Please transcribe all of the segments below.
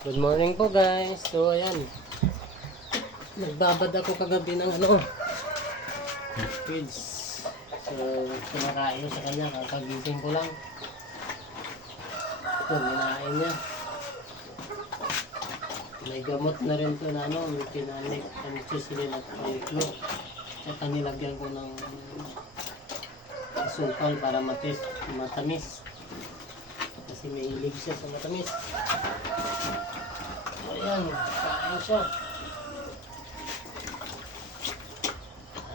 Good morning po guys. So ayan. Nagbabad ako kagabi ng feeds. So kinakain sa kanya kakagising ko lang. Ito ginain niya. May gamot na rin to na may pinalik, amoxicillin at polyclo. At nilagyan ko ng asukal para matamis. Kasi may hilig siya sa matamis. Ayan, kain siya.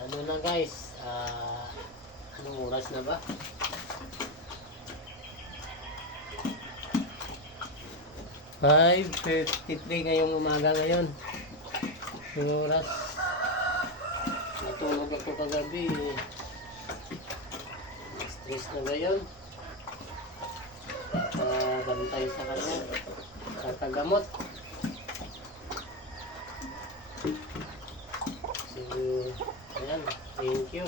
Ano na guys, anong oras na ba? 5:53 ngayong umaga ngayon. Yung oras. Natulog ako kagabi. Stress na ba yun? Bantay sa kanya. Kakagamot. So, ayan, thank you.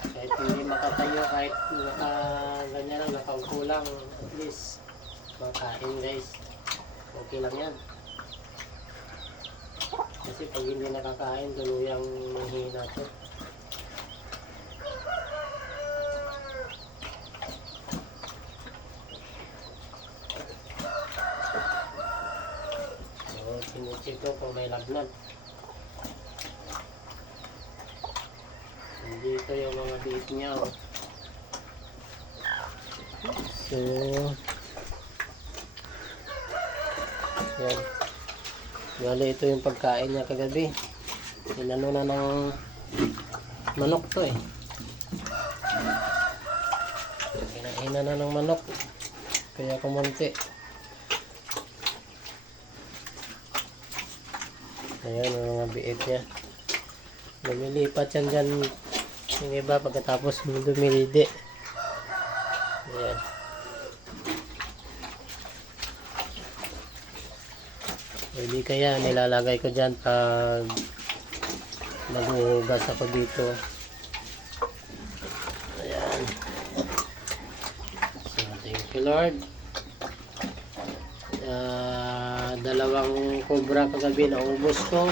Kahit hindi makatayo, kahit ganyan lang, nakaupo lang, at least makain guys. Okay lang yan. Kasi pag hindi nakakain, tuluyang mahina to. Sinucheck ko kung may lagnat. Dito yung mga bait niya. So, yan. Bale, ito yung pagkain niya kagabi. Inano na ng manok to eh. Kinahina na ng manok. Kaya kumunti. Ayan ang mga biit niya. Lumilipat yan dyan yung iba pagkatapos dumilidi. Ayan. Pwede kaya nilalagay ko dyan pag naghuhugas ako dito. Ayan. So thank you Lord. Dalawang cobra kagabi na ubos ko.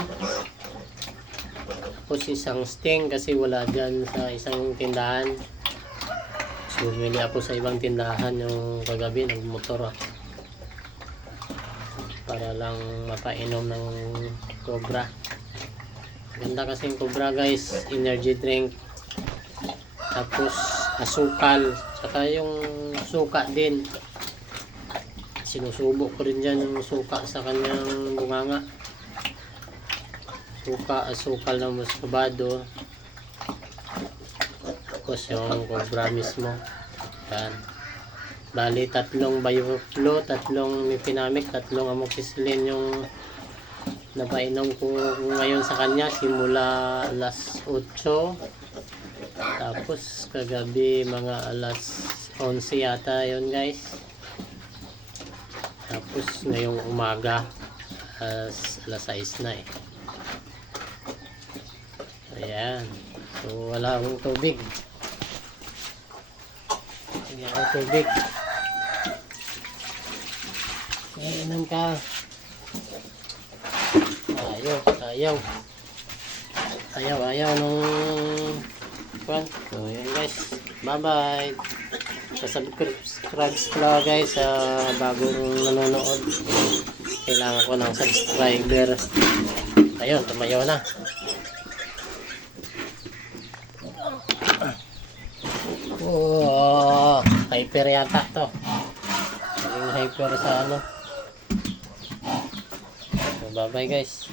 Tapos isang sting kasi wala dyan sa isang tindahan. So bumili ako sa ibang tindahan yung kagabi, nagmotor ako para lang mapainom ng cobra. Ganda kasi yung cobra guys, energy drink, tapos asukal, saka yung suka din. Sinusubo ko rin dyan yung suka sa kanyang bunganga. Suka, asukal na muscovado. Tapos yung cobra mismo. Yan. Bali, 3 bioflo, 3 mipinamic, 3 amoxicillin yung napainom ko ngayon sa kanya simula alas 8. Tapos kagabi mga alas 11 yata yun guys. Tapos ngayong umaga alas 6 na eh. Ayan. So wala akong tubig. Hindi ako tubig. Inom ka. Ayaw nung kwan. So yun guys. Bye bye. Subscribe pala guys sa bagong nanonood. Kailangan ko ng subscriber. Ayun, tumayo na. Oh, hyper yata to. Naging hyper sa So, bye bye guys.